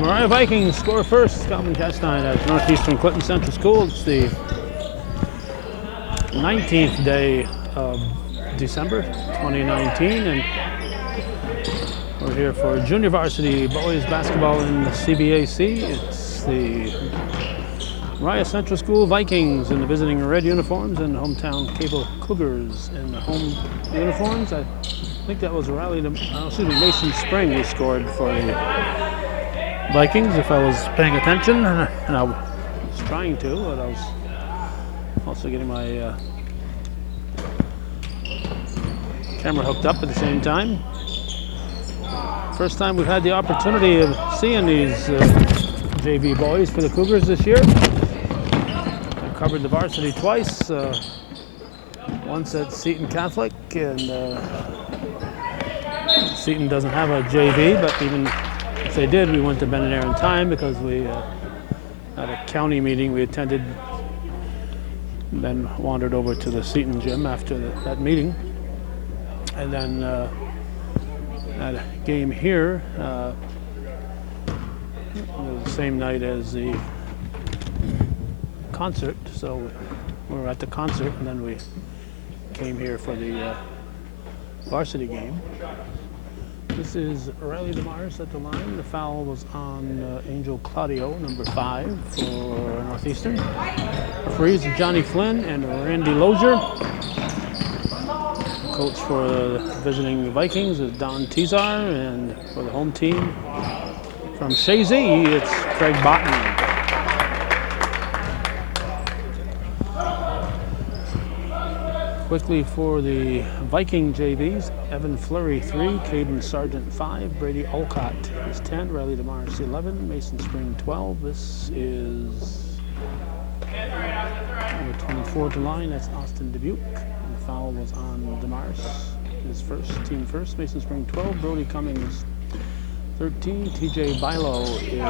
Moriah Vikings score first. Calvin Castine at Northeastern Clinton Central School. It's the 19th day of December 2019, and we're here for junior varsity boys basketball in the CBAC. It's the Moriah Central School Vikings in the visiting red uniforms and hometown Cable Cougars in the home uniforms. I think that was a rally to, Mason Spring who scored for the Vikings, if I was paying attention, and I was trying to, but I was also getting my camera hooked up at the same time. First time we've had the opportunity of seeing these JV boys for the Cougars this year. I covered the varsity twice, once at Seton Catholic, and Seton doesn't have a JV, but even if they did, we went to Ben and Aaron time because we had a county meeting we attended, then wandered over to the Seton gym after that meeting. And then at a game here, it was the same night as the concert, so we were at the concert and then we came here for the varsity game. This is Riley DeMars at the line. The foul was on Angel Claudio, number 5 for Northeastern. Referees Johnny Flynn and Randy Lozier. Coach for the visiting Vikings is Don Tizar, and for the home team from Shazy, it's Craig Botten. Quickly for the Viking JVs, Evan Flurry 3, Caden Sargent 5, Brady Olcott is 10, Riley DeMars 11, Mason Spring 12. This is number 24 to line, that's Austin Dubuque. And the foul was on DeMars, his team first, Mason Spring 12, Brody Cummings 13, TJ Bilo is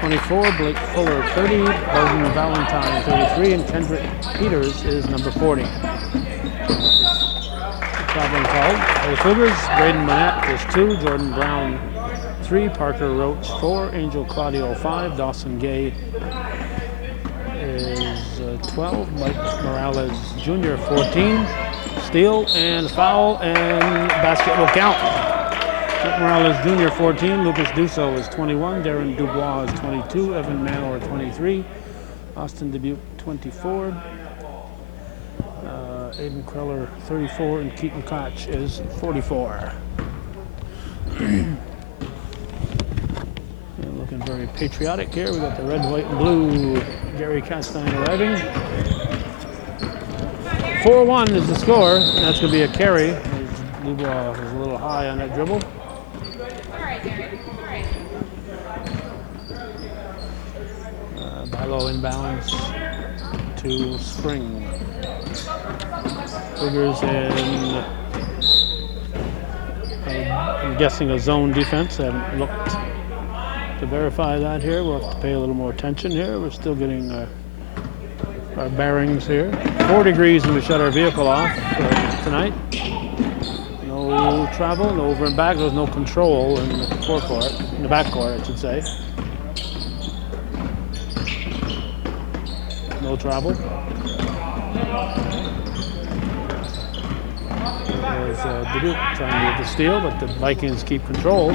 24, Blake Fuller 30, Belgian Valentine 33, and Kendrick Peters is number 40. Traveling called for the Cougars, Braden Manette is 2, Jordan Brown 3, Parker Roach 4, Angel Claudio 5, Dawson Gay is 12, Mike Morales Jr. 14, steal and foul, and basket will count. Morales Jr. 14, Lucas Dusso is 21, Darren Dubois is 22, Evan Manor 23, Austin Dubuque 24, Aiden Kreller 34, and Keaton Koch is 44. Looking very patriotic here. We got the red, white, and blue Gary Castine arriving. 4-1 is the score, and that's going to be a carry. Dubois is a little high on that dribble. Bilo inbounds to Spring. Cougars in, I'm guessing, a zone defense. I haven't looked to verify that here. We'll have to pay a little more attention here. We're still getting our bearings here. 4 degrees and we shut our vehicle off tonight. No travel, no over and back. There's no control in the forecourt, in the backcourt, I should say. No travel. There's Dubuque trying to get the steal, but the Vikings keep control.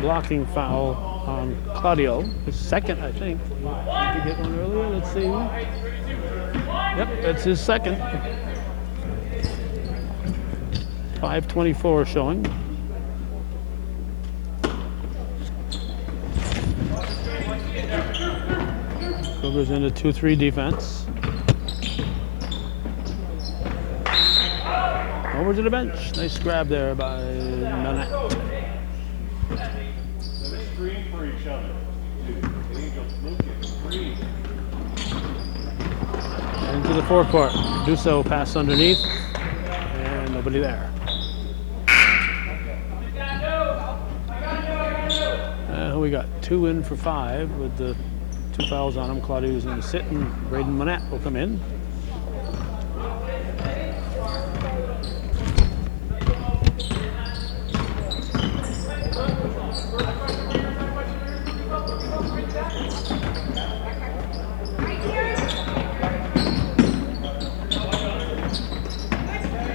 Blocking foul on Claudio, his second, I think. Did you get one earlier? Let's see. Yep, that's his second. 5:24 showing. Cougars in a 2-3 defense. Over to the bench. Nice grab there by Manette. to the forecourt. Duso pass underneath, and nobody there. We got 2 in for 5 with the 2 fouls on him. Claudio's going to sit, and Braden Monette will come in.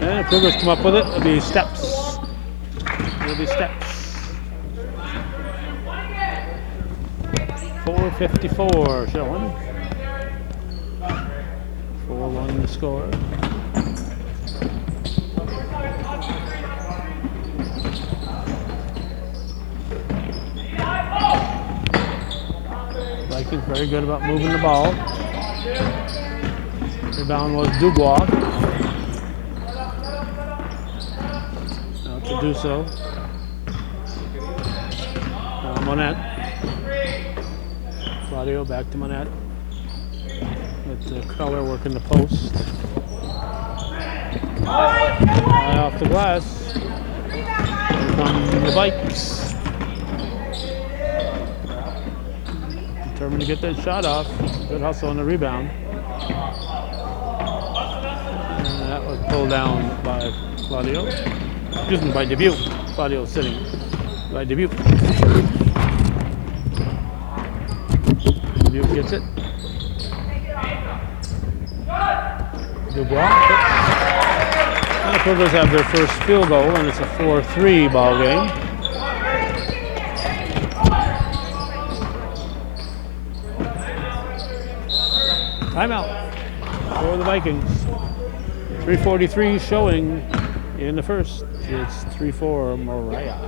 And if Cougars come up with it, it'll be steps. It'll be steps. 4:54 showing. 4-1 the score. Vikings very good about moving the ball. Rebound was Dubois. Now to Duso. Now Monette. Claudio back to Monette. With Keller working the post. High off the glass. Here come the Vikes. Determined to get that shot off. Good hustle on the rebound. And that was pulled down by Claudio. Excuse me, by Dubuque. Claudio sitting by Dubuque. Dubuque gets it. Dubois. And the Cougars have their first field goal, and it's a 4-3 ball game. Timeout for the Vikings. 3:43 showing in the first. It's 3-4 Moriah.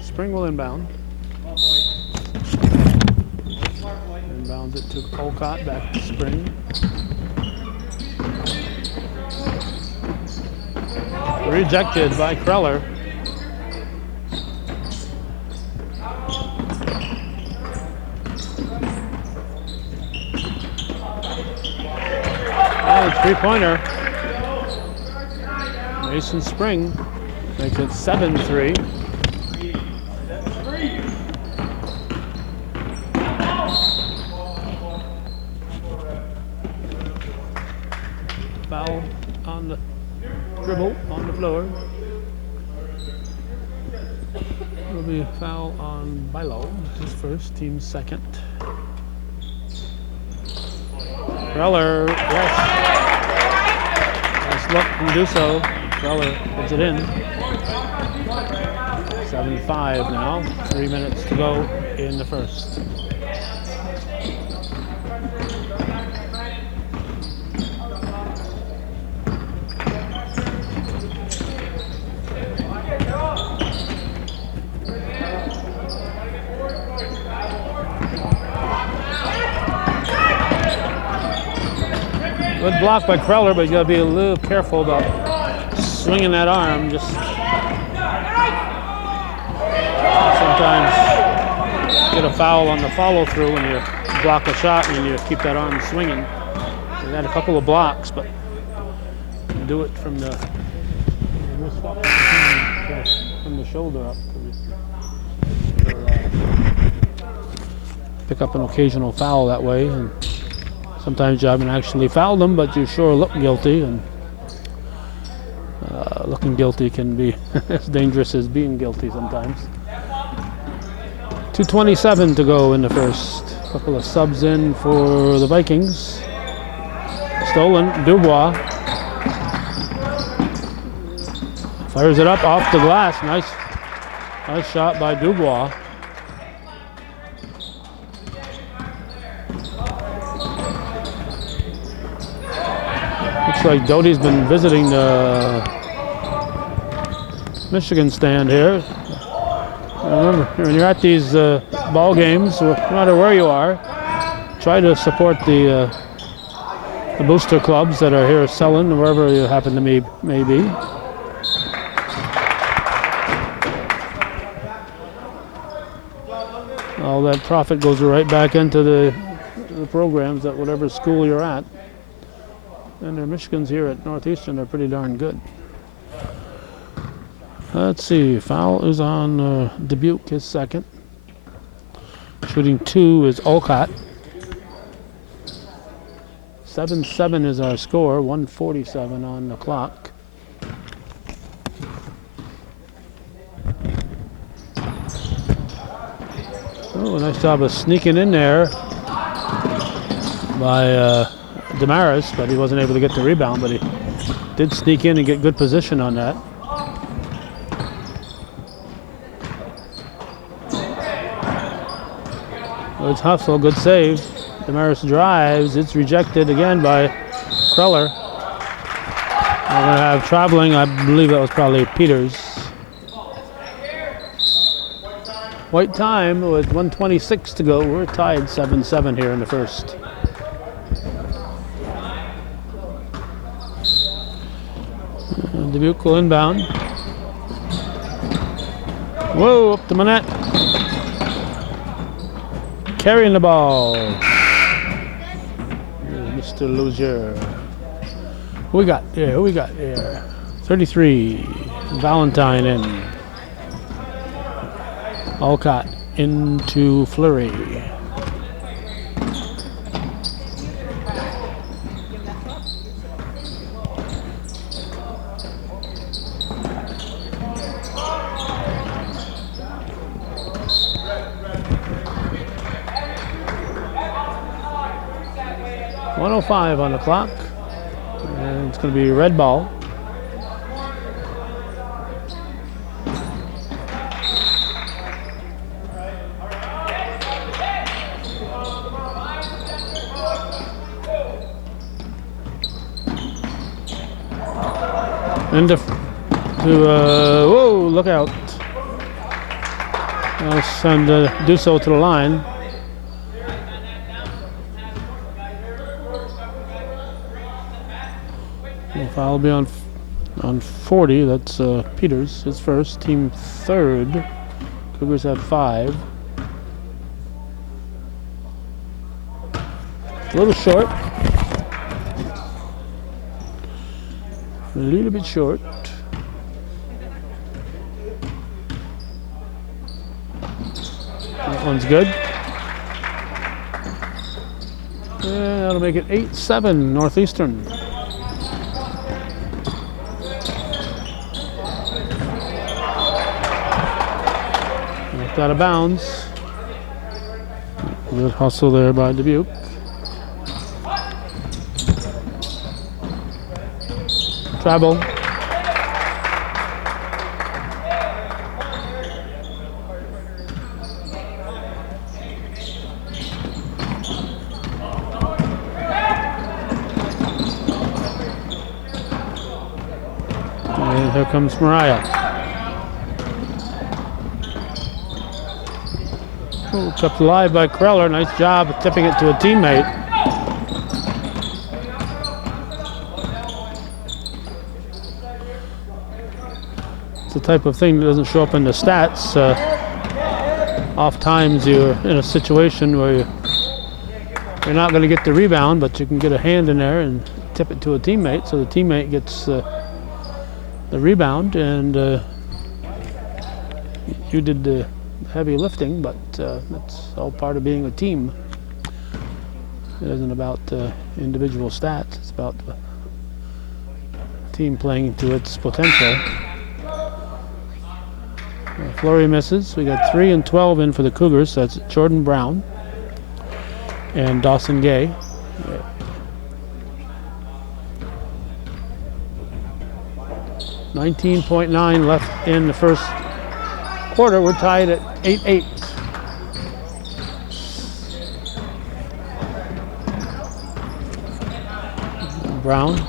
Spring will inbound. Inbounds it to Olcott, back to Spring. Rejected by Kreller. Three-pointer. Mason Spring makes it 7-3. Foul on the dribble on the floor. Will be a foul on Bilo, his first, team's second. Kreller, yes. Look and do so. Keller puts it in. 7-5 now. 3 minutes to go in the first. Good block by Kreller, but you got to be a little careful about swinging that arm. Just sometimes get a foul on the follow-through when you block a shot and you keep that arm swinging. We had a couple of blocks, but you do it from the shoulder up. Pick up an occasional foul that way. And sometimes you haven't actually fouled them, but you sure look guilty, and looking guilty can be as dangerous as being guilty sometimes. 2:27 to go in the first. A couple of subs in for the Vikings. Stolen, Dubois. Fires it up off the glass. Nice shot by Dubois. Looks like Doty's been visiting the Michigan stand here. Remember, when you're at these ball games, no matter where you are, try to support the booster clubs that are here selling, wherever you happen to may be. All that profit goes right back into the the programs at whatever school you're at. And their Michigans here at Northeastern are pretty darn good. Let's see, foul is on Dubuque, his second. Shooting 2 is Olcott. 7-7 is our score, 1:47 on the clock. Oh, nice job of sneaking in there by Damaris, but he wasn't able to get the rebound, but he did sneak in and get good position on that. It's Hustle, good save. Damaris drives, it's rejected again by Kreller. We're going to have traveling, I believe that was probably Peters. White time with 1:26 to go. We're tied 7-7 here in the first. Dubuque will inbound. Whoa, up to Manette. Carrying the ball. Mr. Lozier. Who we got here? Who we got here? 33. Valentine in. Olcott into Fleury. .105 on the clock, and it's going to be red ball. And whoa, look out. I'll send Dusso to the line. Foul will be on 40. That's Peters, his first, team third. Cougars have 5. A little short. A little bit short. That one's good. And that'll make it 8-7 Northeastern. Knocked out of bounds. Good hustle there by Dubuque. Travel. And here comes Moriah. Oh, kept alive by Kreller. Nice job of tipping it to a teammate. The type of thing that doesn't show up in the stats. Oft times you're in a situation where you're not going to get the rebound, but you can get a hand in there and tip it to a teammate, so the teammate gets the rebound, and you did the heavy lifting, but that's all part of being a team. It isn't about individual stats, it's about the team playing to its potential. Fleury misses. We got 3 and 12 in for the Cougars. So that's Jordan Brown and Dawson Gay. 19.9 left in the first quarter. We're tied at 8-8. Brown.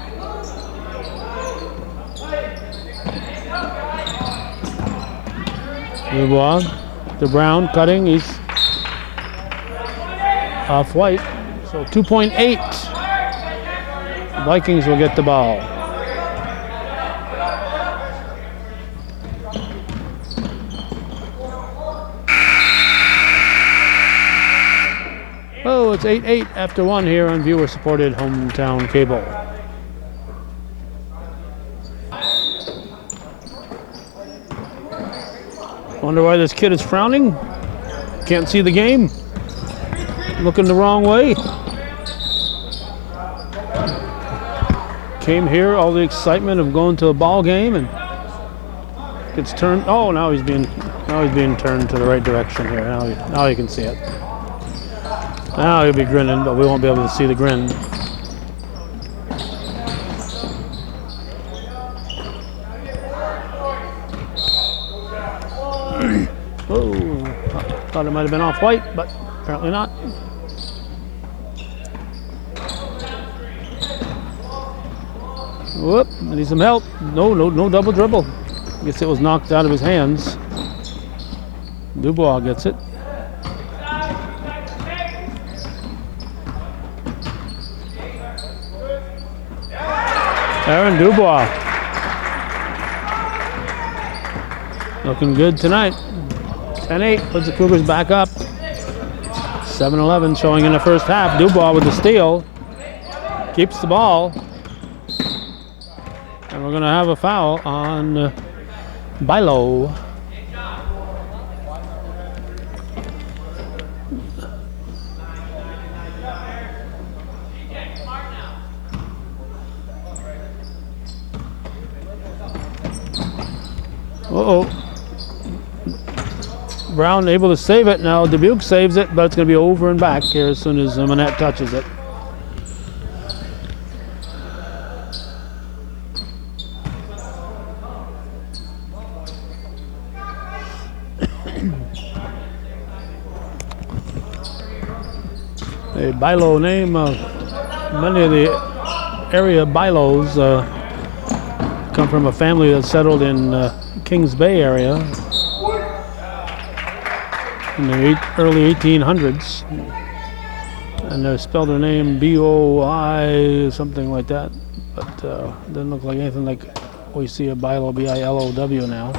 Dubois, to Brown, cutting, he's off white, so 2.8. Vikings will get the ball. Oh, So it's 8-8 after 1 here on viewer-supported hometown cable. Wonder why this kid is frowning? Can't see the game? Looking the wrong way? Came here, all the excitement of going to a ball game, and gets turned. Oh, now he's being turned to the right direction here. Now you can see it. Now he'll be grinning, but we won't be able to see the grin. Oh, thought it might have been off white, but apparently not. Whoop, I need some help. No double dribble. I guess it was knocked out of his hands. Dubois gets it. Aaron Dubois. Looking good tonight. 10-8 puts the Cougars back up. 7-11 showing in the first half. Dubois with the steal. Keeps the ball. And we're going to have a foul on Bilo. Uh-oh. Brown able to save it. Now Dubuque saves it, but it's going to be over and back here as soon as Manette touches it. A Bilo name. Many of the area Bilos come from a family that settled in Kings Bay area in the early 1800s, and they spelled their name B-O-I, something like that, but it doesn't look like anything like we see a Bilo, B-I-L-O-W now.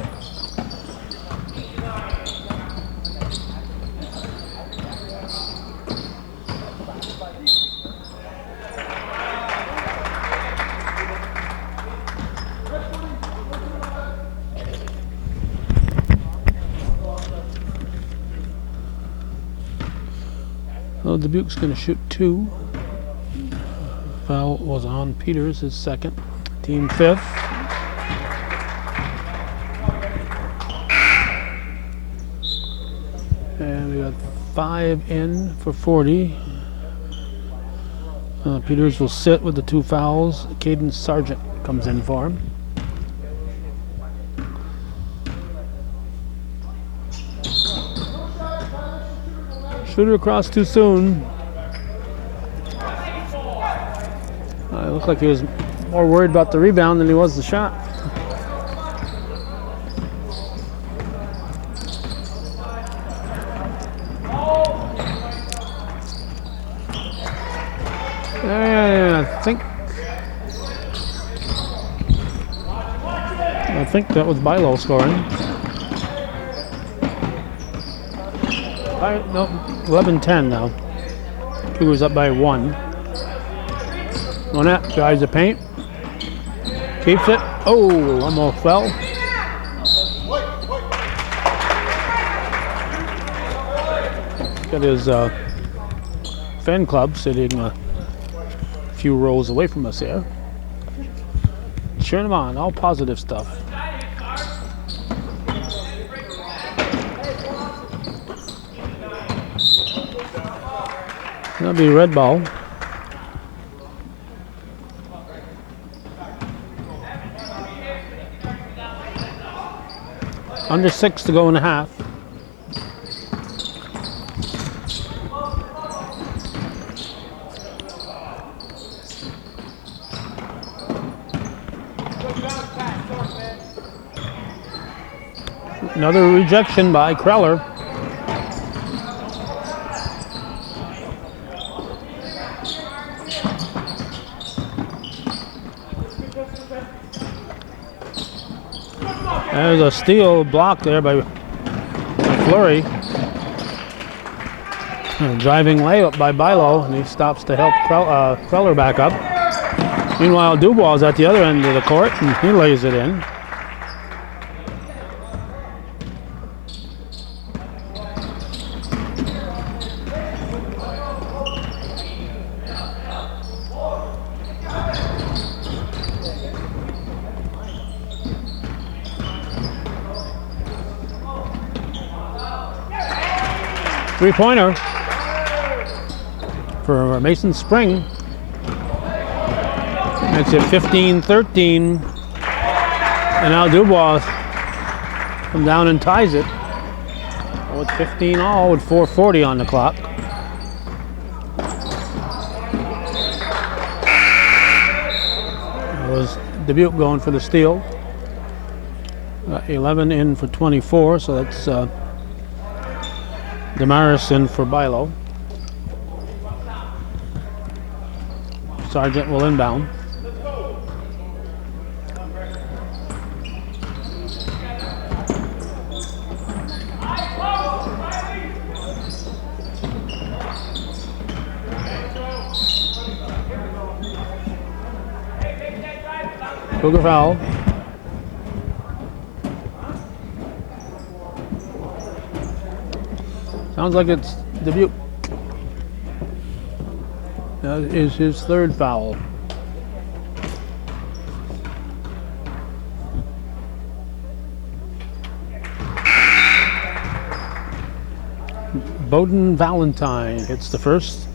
Well, Dubuque's going to shoot 2. Foul was on Peters, his second. Team 5th. And we got 5 in for 40. Peters will sit with the 2 fouls. Caden Sargent comes in for him. Shooter across too soon. It looked like he was more worried about the rebound than he was the shot. And I think that was Bilo scoring. No, 11-10 now. Cougars up by 1. Monette drives the paint. Keeps it. Oh, almost fell. Got his fan club sitting a few rows away from us here. Cheering them on, all positive stuff. That'll be red ball. Under 6 to go in the half. Another rejection by Kreller. There's a steal block there by Fleury. Driving layup by Bilo, and he stops to help Kreller back up. Meanwhile, Dubois at the other end of the court, and he lays it in. Three-pointer for Mason Spring. Makes it 15-13. And now Dubois comes down and ties it. With 15 all with 4:40 on the clock. That was Dubuque going for the steal. 11 in for 24, so that's Damaris in for Bilo. Sargent will inbound. Cougar foul. Sounds like it's Dubuque. That is his third foul. Bowden Valentine hits the first.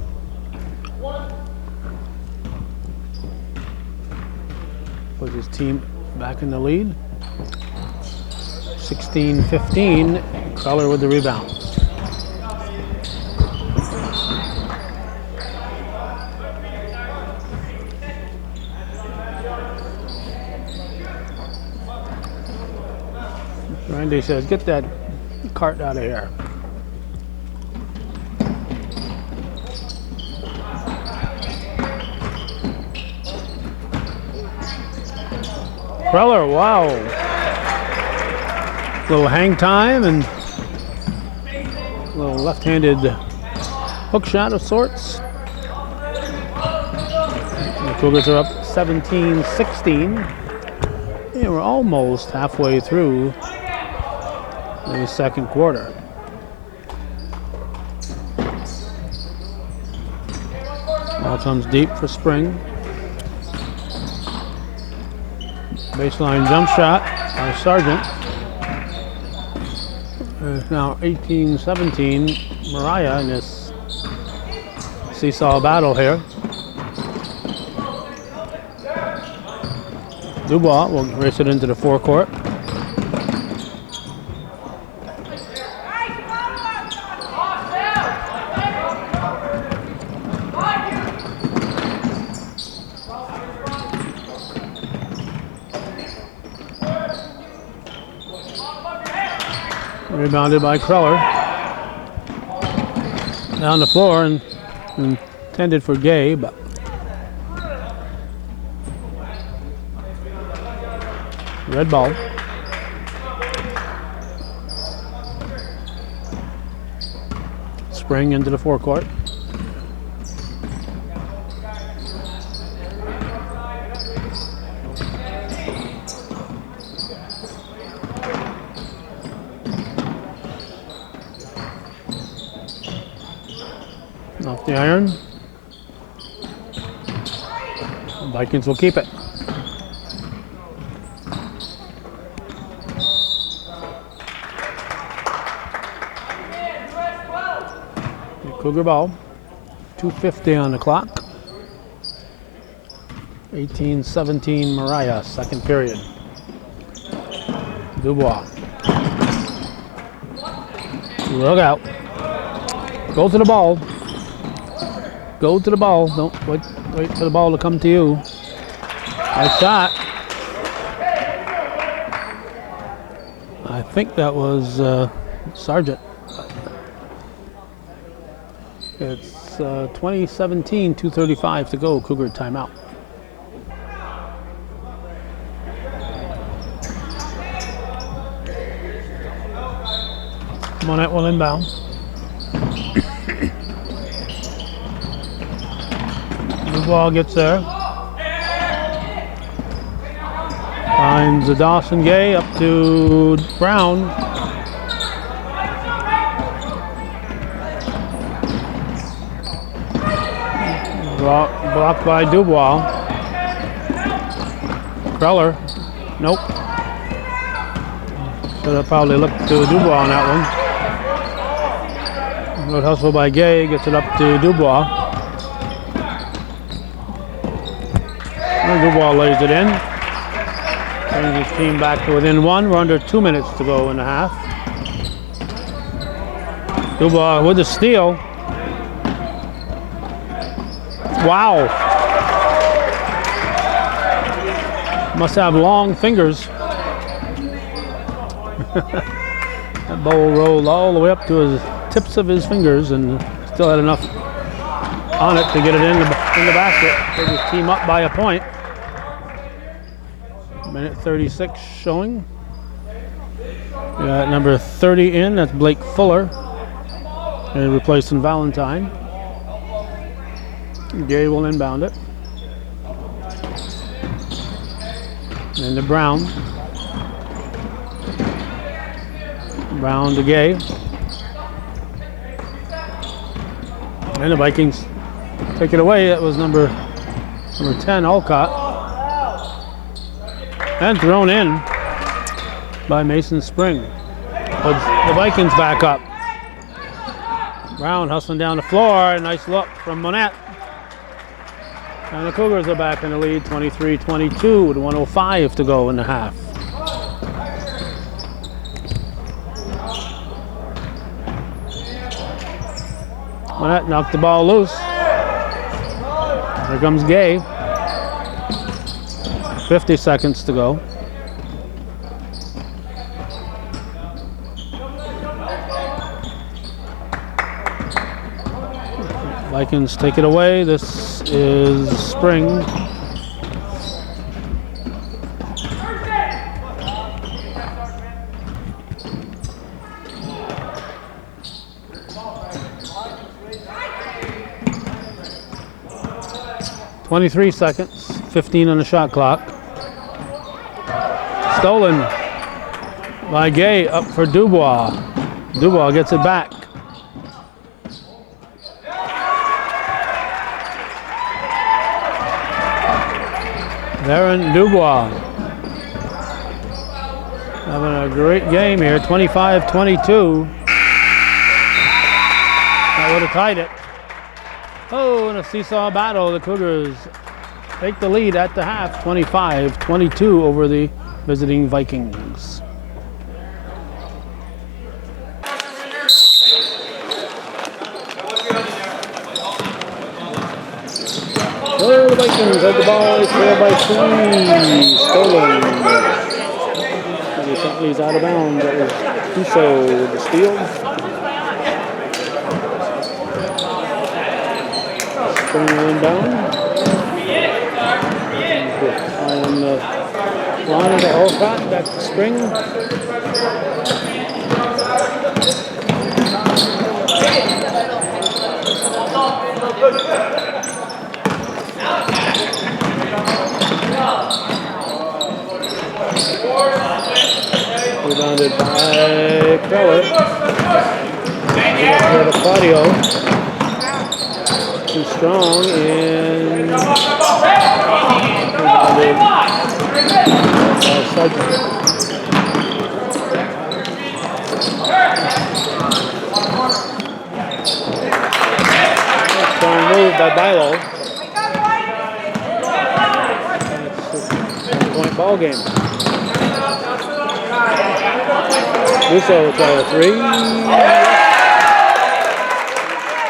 Put his team back in the lead. 16-15. Kreller with the rebound. Randy says, get that cart out of here. Kreller, wow. Little hang time and a little left-handed hook shot of sorts. And the Cougars are up 17-16. Yeah, we're almost halfway through the second quarter. Ball comes deep for Spring. Baseline jump shot by Sargent. It's now 18-17. Moriah in this seesaw battle here. Dubois will race it into the forecourt. Rebounded by Kreller. Down the floor and intended for Gay, but red ball. Spring into the forecourt. Off the iron. The Vikings will keep it. Cougar ball. 2:50 on the clock. 18-17 Moriah, second period. Dubois. Look out. Go to the ball. Go to the ball. Don't wait for the ball to come to you. Nice shot. I think that was Sargent. It's 20-17, 2:35 to go. Cougar timeout. Monette will inbound. Dubois gets there. Finds a Dawson Gay up to Brown. Blocked by Dubois. Kreller. Nope. Should have probably looked to Dubois on that one. Good hustle by Gay. Gets it up to Dubois. And Dubois lays it in. Brings his team back to within one. We're under 2 minutes to go in the half. Dubois with the steal. Wow. Must have long fingers. That ball rolled all the way up to his tips of his fingers and still had enough on it to get it in the basket. Put his team up by a point. Minute 36 showing. We got number 30 in, that's Blake Fuller. And replacing Valentine. Gay will inbound it. And to Brown. Brown to Gay. And the Vikings take it away. That was number 10, Alcott. And thrown in by Mason Spring. The Vikings back up. Brown hustling down the floor. Nice look from Monette. And the Cougars are back in the lead, 23-22 with 1:05 to go in the half. Monette knocked the ball loose. Here comes Gay. 50 seconds to go. Vikings take it away. This is Spring. .23 seconds, 15 on the shot clock. Stolen by Gay, up for Dubois. Dubois gets it back. Darren Dubois having a great game here, 25-22. That would have tied it. Oh, in a seesaw battle, the Cougars take the lead at the half, 25-22 over the visiting Vikings. Oh, the Vikings had the ball, it's there by 3, stolen. He's out of bounds. That was Huso with the steal. Spring inbound. On the line to Alcott, back to Spring. Rebounded by Kreller. Here to Claudio. Too strong and rebounded by Sargent. Strong move by Bilo. It's a point ball game. Russo will try a 3.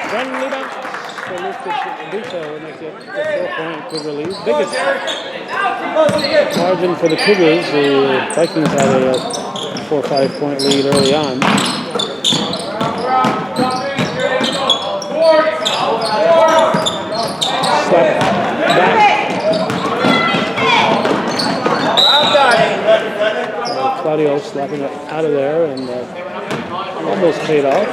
Friendly bounce. So Russo will make it a 4-point Cougar lead. Biggest margin for the Cougars. The Vikings had a 4 or 5 point lead early on. Slap back. Claudio slapping it out of there and almost paid off.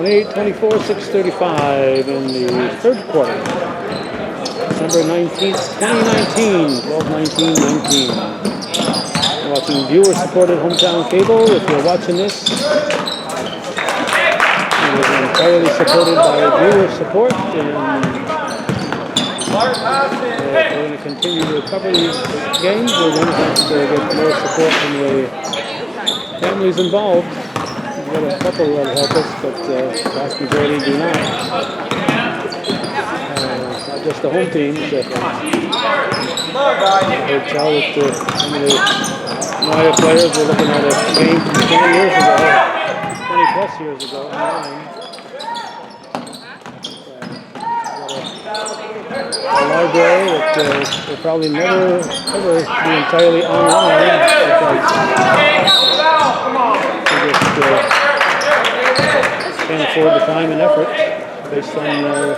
28-24, 6:35 in the third quarter. December 19th, 2019, 12-19-19. Watching viewer-supported hometown cable. If you're watching this, it is entirely supported by viewer support, and we're going to continue to cover these games. We're going to have to get more support from the families involved. We've got a couple that help us, but the vast majority do not. Not just the home teams. I heard tell that some of the Moriah players were looking at a game from 20 years ago, 20 plus years ago, online. A library that will probably never ever be entirely online because they just can't afford the time and effort based on the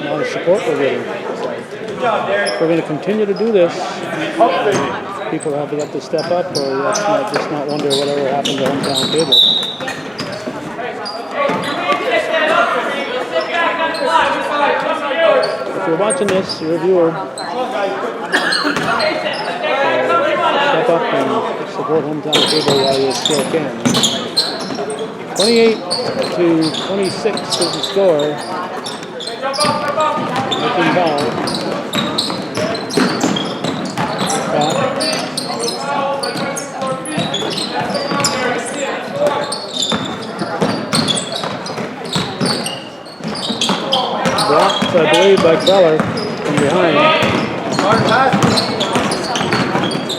amount of support we're getting. So we're going to continue to do this. People have got to step up, or let's just not wonder whatever happened to hometown cable. If you're watching this, you're a viewer. Step up and support hometown cable while you still can. 28-26 is the score. Looking ball. Blocked, I believe, by Keller from behind.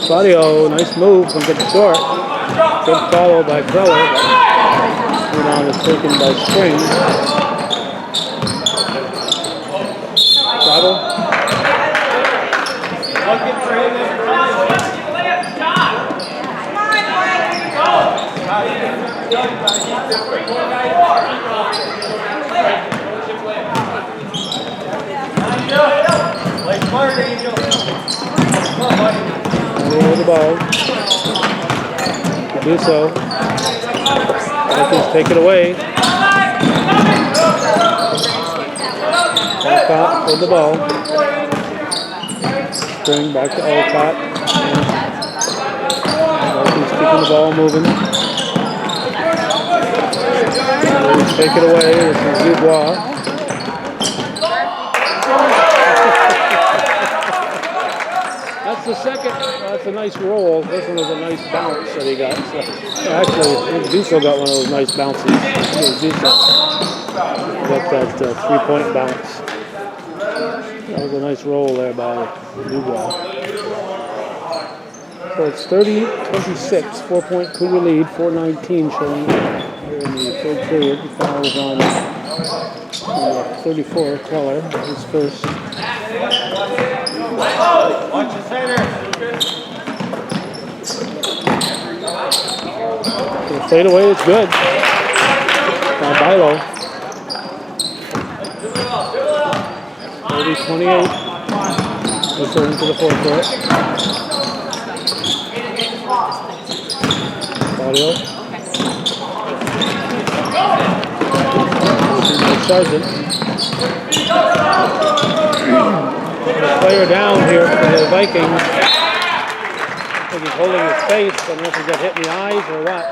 Claudio, nice move from good short. Good follow by Keller. Rebound is taken by Spring. Travel. Over the ball. To do so. Vikings take it away. Alcott with the ball. Spring back to Alcott. Vikings keeping the ball moving. Take it away. This is Dubois. That's the second. That's a nice roll. This one was a nice bounce that he got. So, actually, Dusso got one of those nice bounces. Dusso got that three-point bounce. That was a nice roll there by Dubois. So it's 30-26, 4-point Cougar lead, 4:19 showing here in the third period. The foul was on 34, Keller, his first. Watch the center. The fade away is good. By Bilo. 30-28. Returning to the forecourt. Claudio. Sergeant. The player down here for the Vikings. I think he's holding his face. I don't know if he got hit in the eyes or what.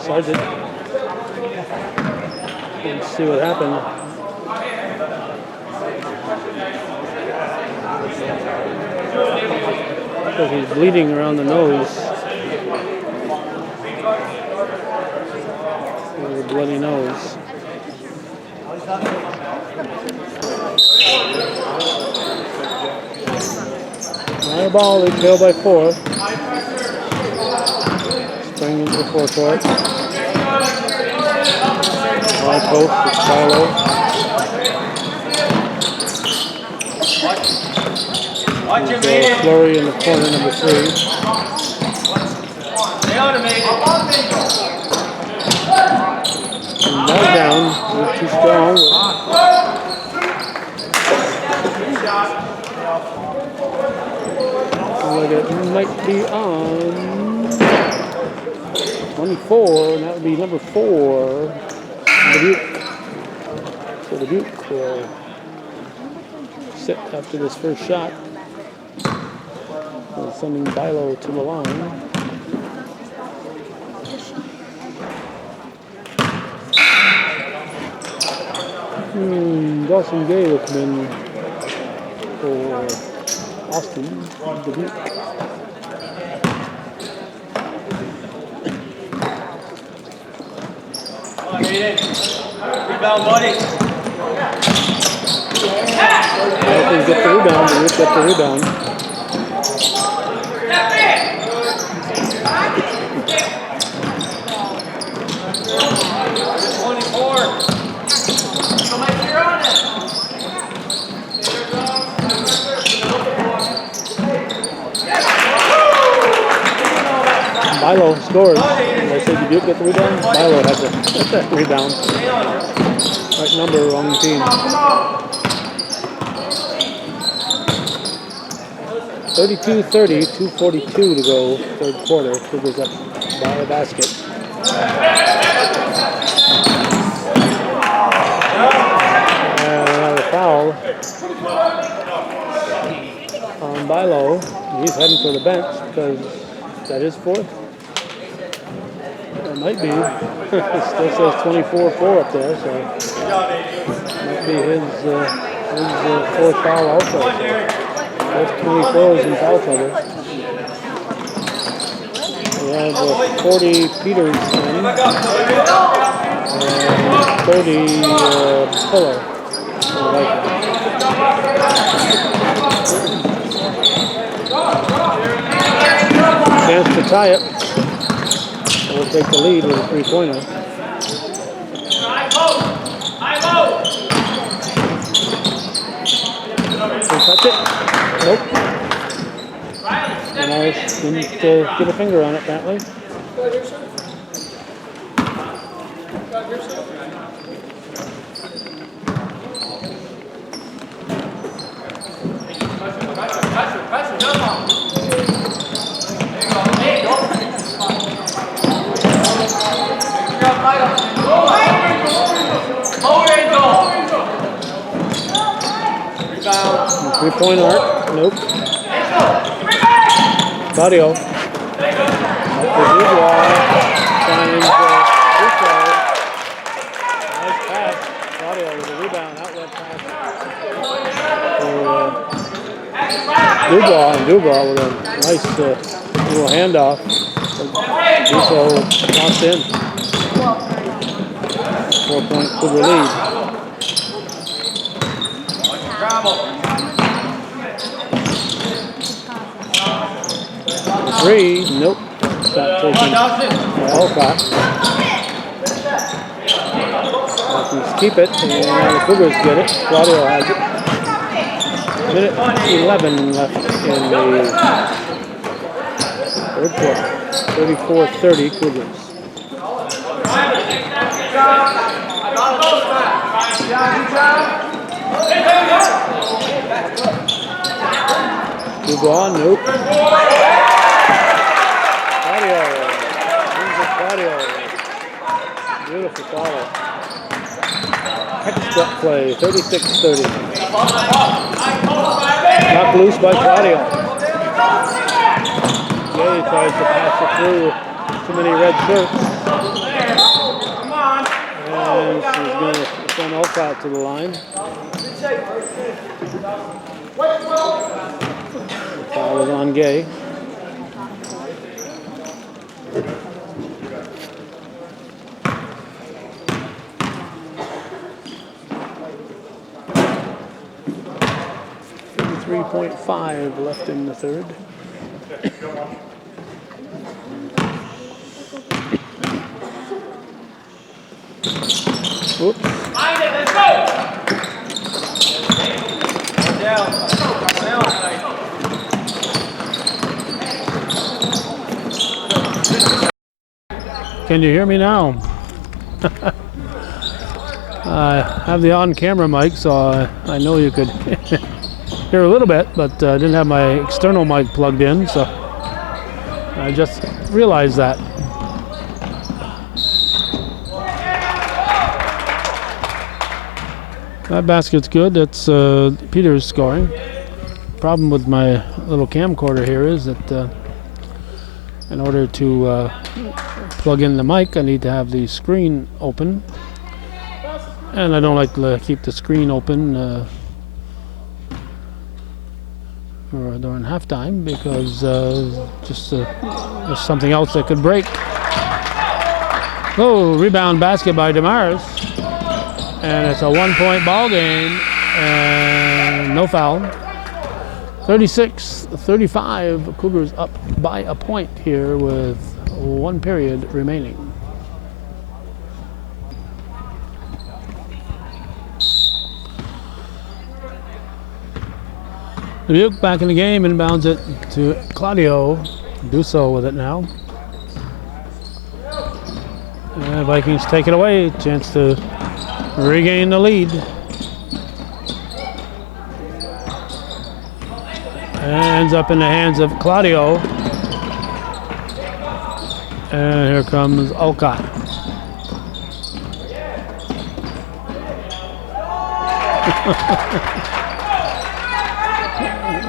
Sergeant. Let's see what happened. Because he's bleeding around the nose. A bloody nose. High ball, they trail by 4. Spring into the forecourt. High post is Carlo. Flurry in the corner, number 3. They automated. Now down, too strong. Like it might be on 24, and that would be number 4, Dubuque. So Dubuque will sit after this first shot. We're sending Bilo to the line. Dawson Gay will come in for Austin, Dubuque. Rebound, buddy. Vikings get the rebound, Dubuque get the rebound. Bilo scores. I said Dubuque get the rebound. Bilo has that rebound. Right number on the team. 32-30, 2:42 to go, third quarter. Cougars up by a basket. And another foul on Bilo. He's heading for the bench because that is fourth. It might be. It still says 24-4 up there, so might be his fourth foul also. Both 24s in foul trouble. We have 40 Peters in and 30 Fuller. Chance to tie it. We'll take the lead with a three-pointer. Can touch it? Nope. And I didn't get a finger on it, apparently. Three-point arc. Nope. Claudio. Up for Dubois. Finds Dubois. Nice pass. Claudio with a rebound. Outlet pass. For Dubois with a nice little handoff. Duso lost in. 4-point Cougar lead. Three, nope. Shot taken by Alcott. Vikings keep it, and now the Cougars get it. Claudio has it. Minute 11 left in the third quarter. 34-30 Cougars. Dubois, nope. Claudio. Beautiful follow. Next play, 36-30. Knocked loose by Claudio. Gay tries to pass it through. Too many red shirts. And she's going to send Alcott to the line. The foul is on Gay. .5 left in the third. Whoops. Let's go! Down. Can you hear me now? I have the on-camera mic, so I know you could hear a little bit, but I didn't have my external mic plugged in, so I just realized that. That basket's good. That's Peters scoring. Problem with my little camcorder here is that in order to plug in the mic, I need to have the screen open. And I don't like to keep the screen open during halftime because there's something else that could break. Oh, rebound basket by Damaris. And it's a 1-point ball game and no foul. 36-35, Cougars up by a point here with 1 period remaining. Dubuque back in the game, inbounds it to Claudio. Do so with it now. And Vikings take it away. Chance to regain the lead. Ends up in the hands of Claudio. And here comes Olcott.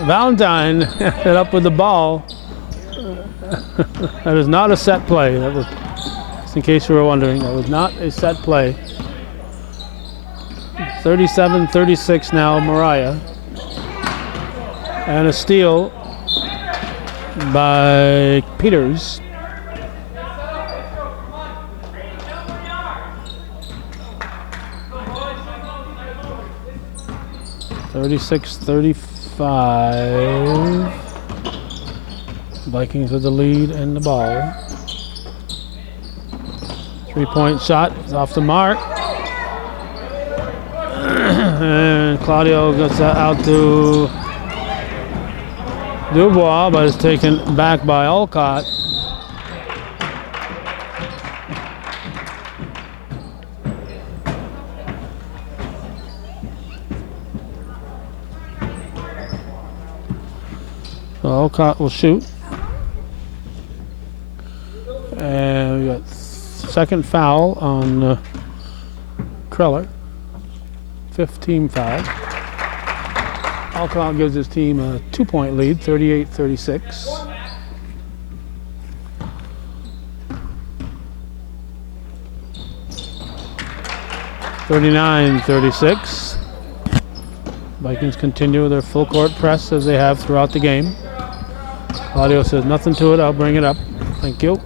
Valentine hit up with the ball. That is not a set play. That was, just in case you were wondering, that was not a set play. 37-36 now, Moriah. And a steal by Peters. $36-35. Vikings with the lead and the ball. 3-point shot is off the mark. And Claudio gets that out to Dubois, but is taken back by Olcott. So Olcott will shoot. And we got second foul on Kreller. 5th team foul. Olcott gives his team a 2-point lead, 38-36. $39-36. Vikings continue their full court press as they have throughout the game. Claudio says nothing to it, I'll bring it up. Thank you.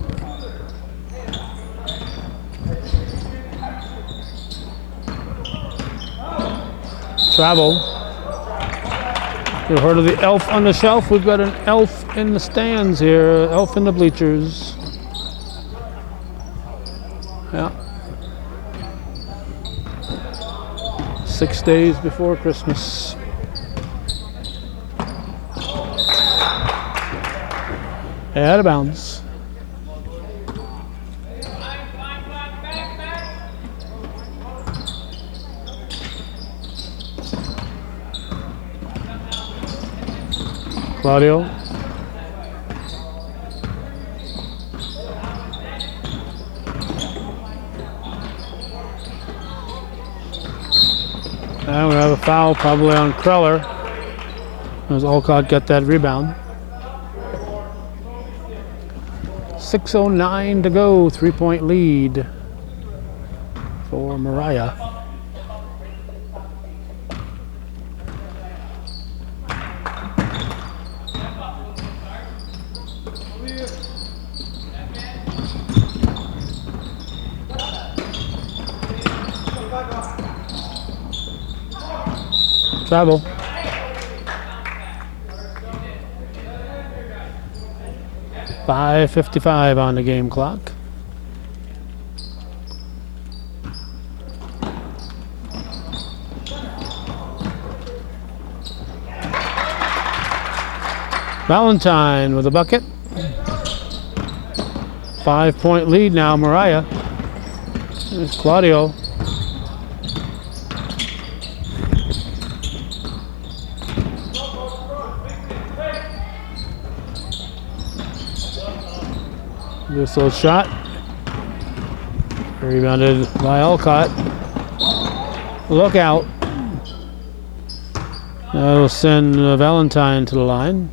Travel. You've heard of the elf on the shelf? We've got an elf in the stands here, elf in the bleachers. Yeah. 6 days before Christmas. Out of bounds. Claudio. And we have a foul probably on Kreller as Olcott got that rebound. 6:09 to go, 3-point lead for Moriah. Travel. .55 on the game clock. Valentine with a bucket. 5-point lead now, Moriah. There's Claudio. This shot. Rebounded by Olcott. Look out. That'll send Valentine to the line.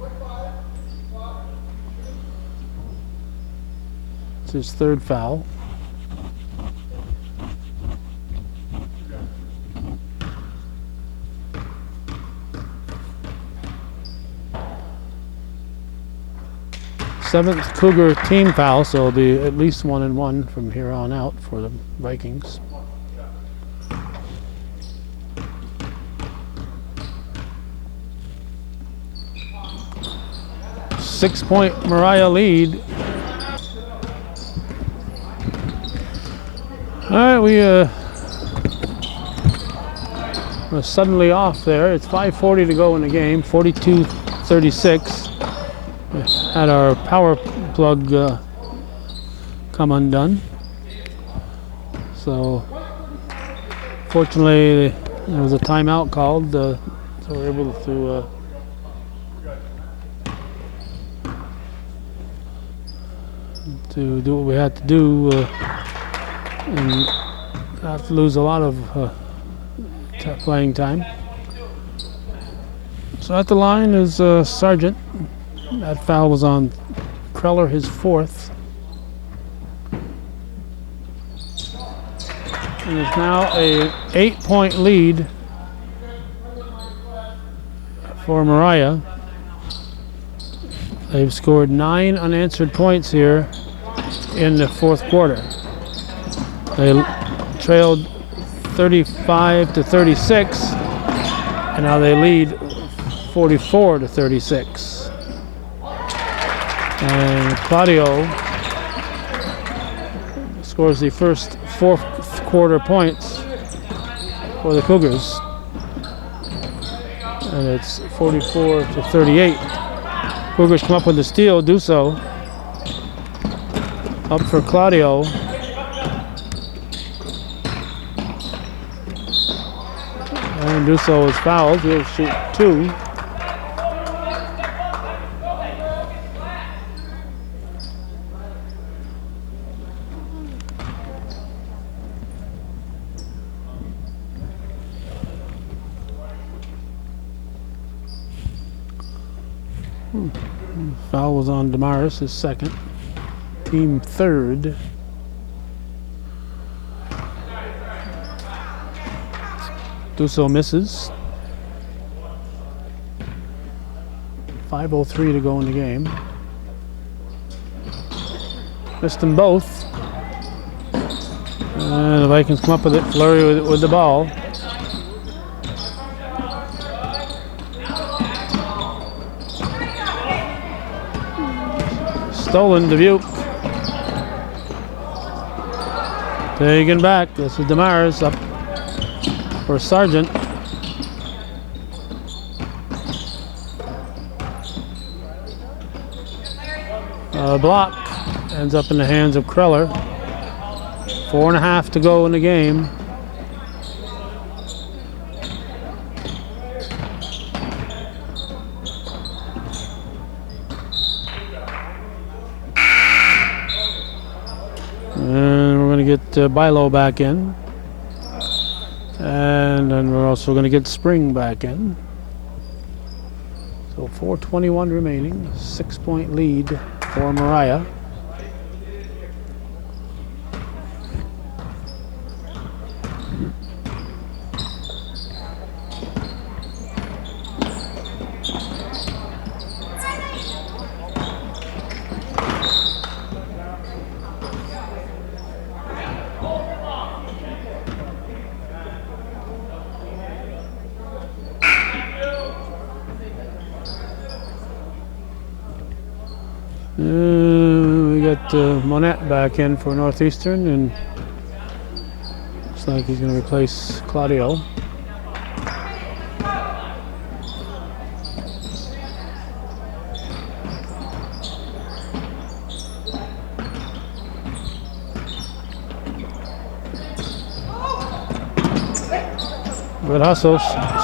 It's his third foul. Seventh Cougar team foul, so it'll be at least 1-1 from here on out for the Vikings. Six-point Moriah lead. All right, we're suddenly off there. It's 5:40 to go in the game, 42-36. We had our power plug come undone. So, fortunately, there was a timeout called, so we're able to do what we had to do and not to lose a lot of playing time. So at the line is Sargent. That foul was on Kreller, his fourth. And it's now a 8-point lead for Moriah. They've scored 9 unanswered points here in the fourth quarter. They trailed 35-36, and now they lead 44-36. And Claudio scores the first fourth quarter points for the Cougars, and it's 44-38. Cougars come up with the steal. Duso up for Claudio. And Duso is fouled. He'll shoot 2. Foul was on Damaris, his second. Team third. Duso misses. 5:03 to go in the game. Missed them both. And the Vikings come up with it. Flurry with the ball. Stolen, Dubuque. Taken back. This is Damaris up for Sargent. Block ends up in the hands of Kreller. 4.5 to go in the game. And we're going to get Bilo back in. And then we're also going to get Spring back in. So 4:21 remaining. 6-point lead for Moriah. We got Monette back in for Northeastern, and looks like he's going to replace Claudio. Good hustle,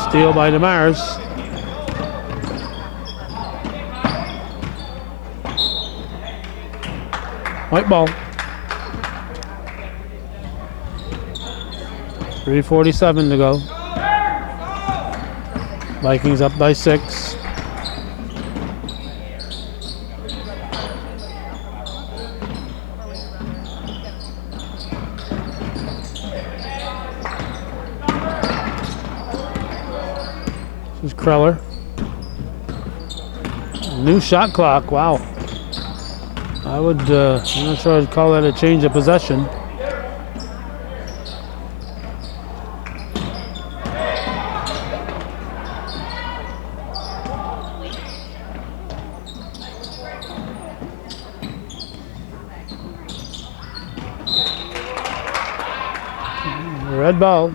steal by Damaris. White ball. 3:47 to go. Vikings up by 6. This is Kreller. New shot clock. Wow. I'm not sure I'd call that a change of possession. Red ball.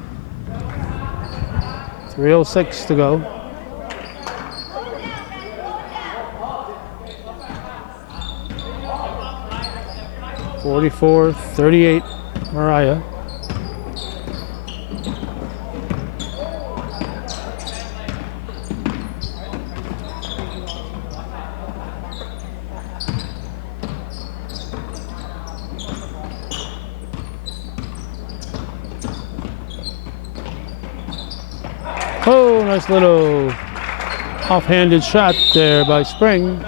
3:06 to go. (44-38) Moriah. Oh, nice little offhanded shot there by Spring.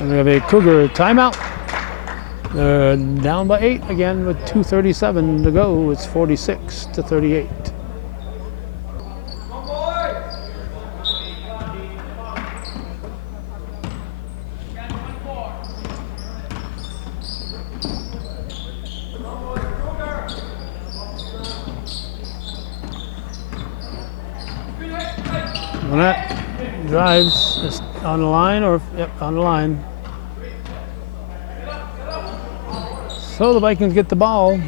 And we have a Cougar timeout. They're down by 8 again with 2:37 to go. It's 46-38. Monette drives just on the line, or yep, on the line. So the Vikings get the ball.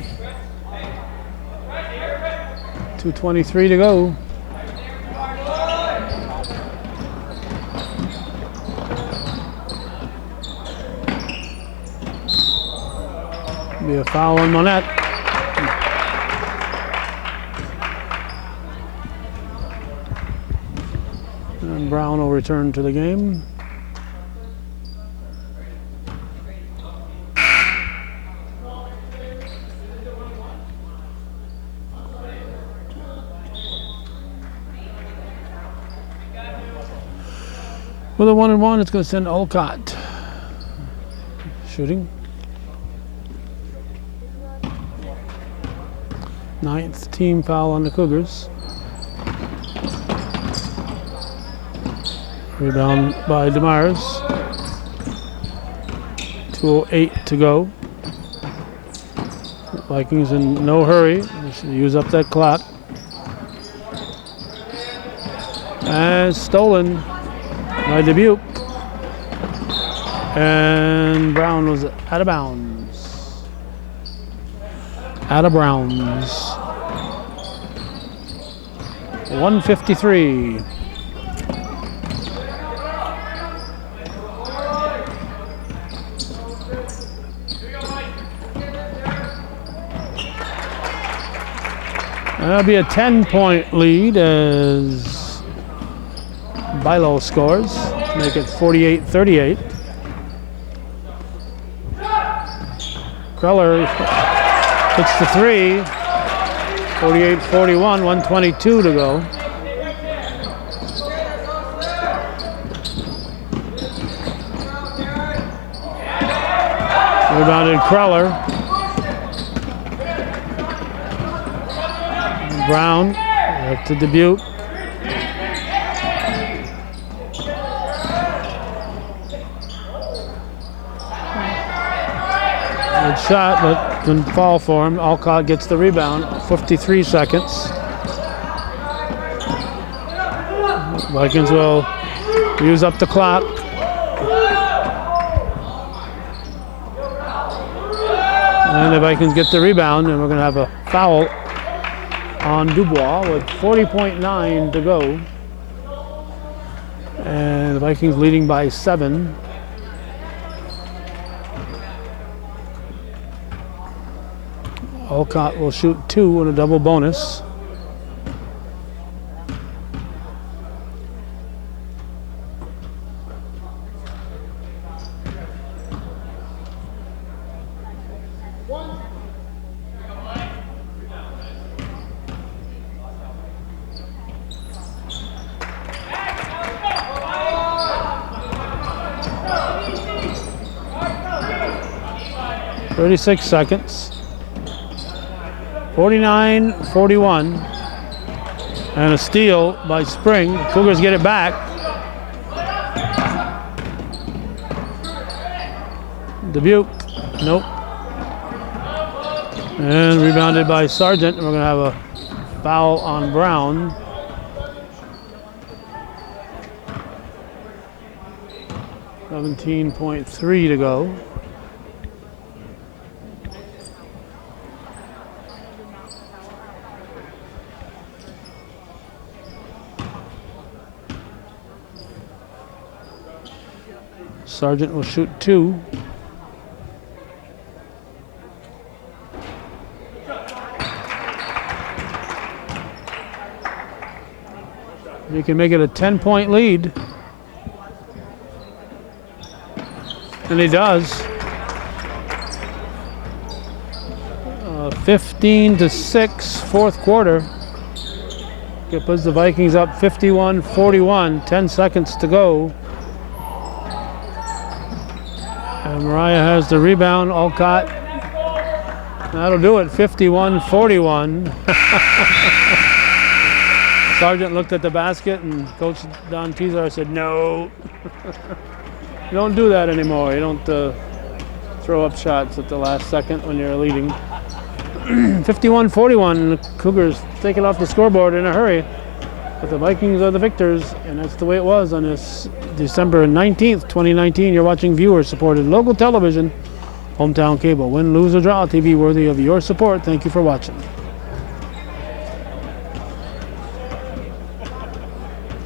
2:23 to go. Be a foul on Monette. And Brown will return to the game. With a 1-and-1, it's going to send Olcott shooting. 9th team foul on the Cougars. Rebound by DeMars. 2:08 to go. Vikings in no hurry. They should use up that clock. And stolen by Dubuque. And Brown was out of bounds. Out of bounds. 1:53. That'll be a 10-point lead as Bilo scores, make it 48-38. Kreller hits the 3, 48-41, 1:22 to go. Rebounded Kreller. Brown back to Dubuque. Good shot, but couldn't fall for him. Alcott gets the rebound. 53 seconds. Vikings will use up the clock. And the Vikings get the rebound, and we're going to have a foul on Dubois with 40.9 to go. And the Vikings leading by 7. Alcott will shoot 2 and a double bonus. 36 seconds. 49-41. And a steal by Spring. Cougars get it back. Dubuque, nope. And rebounded by Sargent. We're going to have a foul on Brown. .3 to go. Sargent will shoot 2. He can make it a 10-point lead. And he does. 15-6, fourth quarter. It puts the Vikings up 51-41, 10 seconds to go. And Moriah has the rebound. Alcott. That'll do it, 51-41. Sargent looked at the basket and Coach Don Tizar said, no. You don't do that anymore. You don't throw up shots at the last second when you're leading. 51-41, the Cougars take it off the scoreboard in a hurry. But the Vikings are the victors, and that's the way it was on this December 19th, 2019. You're watching viewer-supported local television, hometown cable. Win, lose, or draw, TV worthy of your support. Thank you for watching.